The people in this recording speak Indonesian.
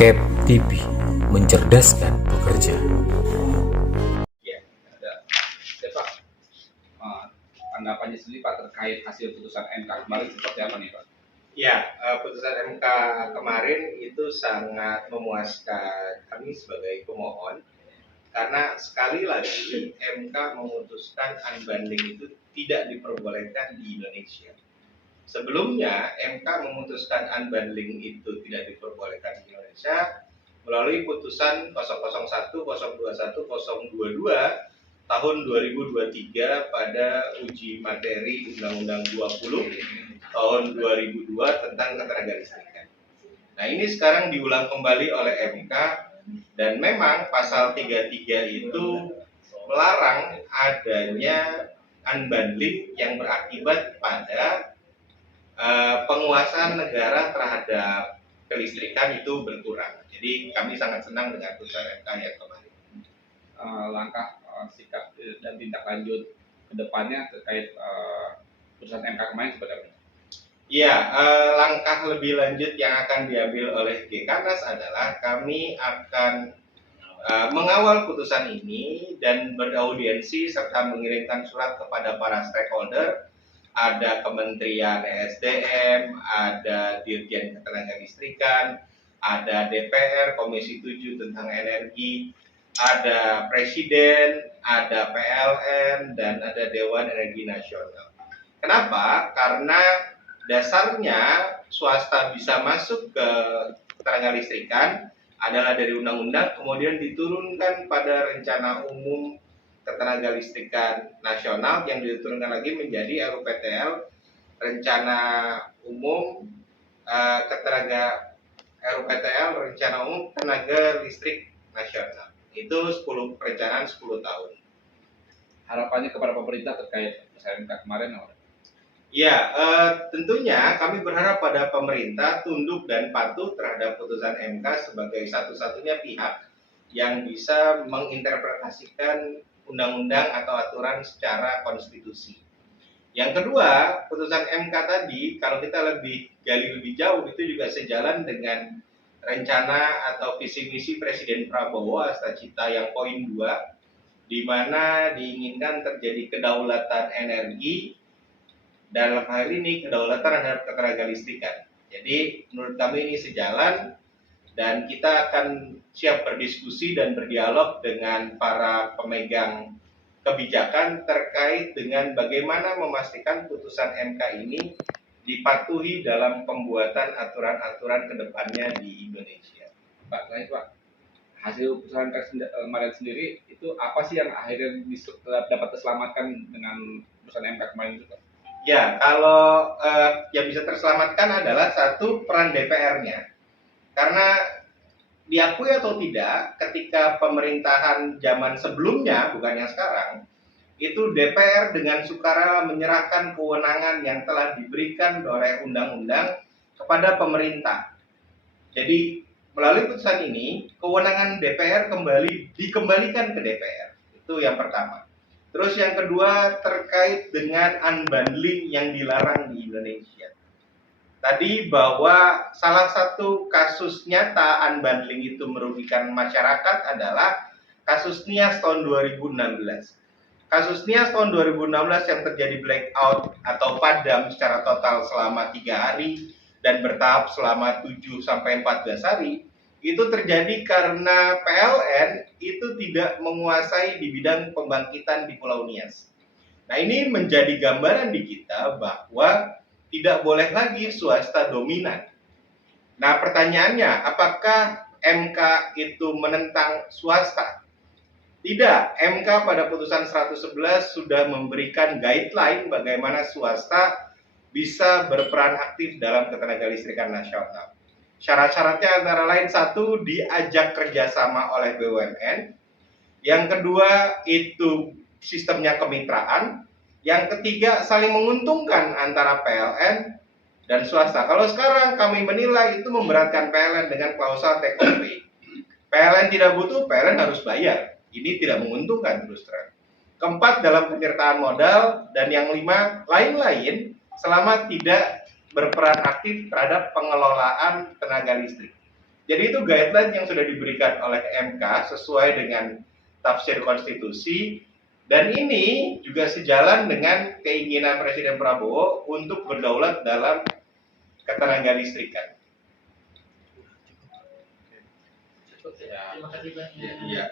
Cap TV, mencerdaskan pekerja. Ya, Pak. Tanggapannya sendiri Pak terkait hasil putusan MK kemarin seperti apa nih Pak? Ya, putusan MK kemarin itu sangat memuaskan kami sebagai pemohon karena sekali lagi MK memutuskan unbundling itu tidak diperbolehkan di Indonesia. Sebelumnya MK memutuskan unbundling itu tidak diperbolehkan di Indonesia melalui putusan 001, 021, 022 tahun 2023 pada uji materi Undang-Undang 20 tahun 2002 tentang ketenagalistrikan. Nah, ini sekarang diulang kembali oleh MK dan memang pasal 33 itu melarang adanya unbundling yang berakibat pada penguasaan negara terhadap kelistrikan itu berkurang. Jadi kami sangat senang dengan putusan MK yang kemarin. Langkah sikap dan tindak lanjut ke depannya terkait putusan MK kemarin seperti apa? Ya, langkah lebih lanjut yang akan diambil oleh Gekanas adalah kami akan mengawal putusan ini dan beraudiensi serta mengirimkan surat kepada para stakeholder. Ada Kementerian ESDM, ada Dirjen Ketenagalistrikan, ada DPR, Komisi 7 tentang energi, ada Presiden, ada PLN, dan ada Dewan Energi Nasional. Kenapa? Karena dasarnya swasta bisa masuk ke ketenagalistrikan adalah dari undang-undang, kemudian diturunkan pada rencana umum ketenagalistrikan nasional yang diturunkan lagi menjadi RUPTL, rencana umum RUPTL, rencana umum tenaga listrik nasional. Itu 10 perencanaan 10 tahun. Harapannya kepada pemerintah terkait putusan MK kemarin apa? Ya, tentunya kami berharap pada pemerintah tunduk dan patuh terhadap putusan MK sebagai satu-satunya pihak yang bisa menginterpretasikan undang-undang atau aturan secara konstitusi. Yang kedua, putusan MK tadi, kalau kita gali lebih jauh, itu juga sejalan dengan rencana atau visi misi Presiden Prabowo Astacita yang poin 2, di mana diinginkan terjadi kedaulatan energi, dalam hal ini kedaulatan terhadap ketenagalistrikan. Jadi menurut kami ini sejalan dan kita akan siap berdiskusi dan berdialog dengan para pemegang kebijakan terkait dengan bagaimana memastikan putusan MK ini dipatuhi dalam pembuatan aturan-aturan kedepannya di Indonesia. Pak, terakhir Pak, hasil putusan MK kemarin sendiri itu apa sih yang akhirnya dapat diselamatkan dengan putusan MK kemarin itu Pak? Ya, kalau yang bisa terselamatkan adalah satu, peran DPR-nya. Karena diakui atau tidak, ketika pemerintahan zaman sebelumnya, bukan yang sekarang, itu DPR dengan sukarela menyerahkan kewenangan yang telah diberikan oleh undang-undang kepada pemerintah. Jadi melalui putusan ini, kewenangan DPR dikembalikan ke DPR. Itu yang pertama. Terus yang kedua terkait dengan unbundling yang dilarang di Indonesia. Tadi bahwa salah satu kasus nyata unbundling itu merugikan masyarakat adalah kasus NIAS tahun 2016. Kasus NIAS tahun 2016 yang terjadi blackout atau padam secara total selama 3 hari dan bertahap selama 7-14 hari, itu terjadi karena PLN itu tidak menguasai di bidang pembangkitan di Pulau Nias. Nah, ini menjadi gambaran di kita bahwa tidak boleh lagi swasta dominan. Nah, pertanyaannya, apakah MK itu menentang swasta? Tidak, MK pada putusan 111 sudah memberikan guideline bagaimana swasta bisa berperan aktif dalam ketenagalistrikan nasional. Syarat-syaratnya antara lain, satu, diajak kerjasama oleh BUMN. Yang kedua, itu sistemnya kemitraan. Yang ketiga, saling menguntungkan antara PLN dan swasta. Kalau sekarang kami menilai itu memberatkan PLN dengan klausul take or pay. PLN tidak butuh, PLN harus bayar. Ini tidak menguntungkan terus terang. Keempat, dalam penyertaan modal. Dan yang lima, lain-lain selama tidak berperan aktif terhadap pengelolaan tenaga listrik. Jadi itu guideline yang sudah diberikan oleh MK sesuai dengan tafsir konstitusi, dan ini juga sejalan dengan keinginan Presiden Prabowo untuk berdaulat dalam ketenaga listrikan. Terima kasih banyak. Iya.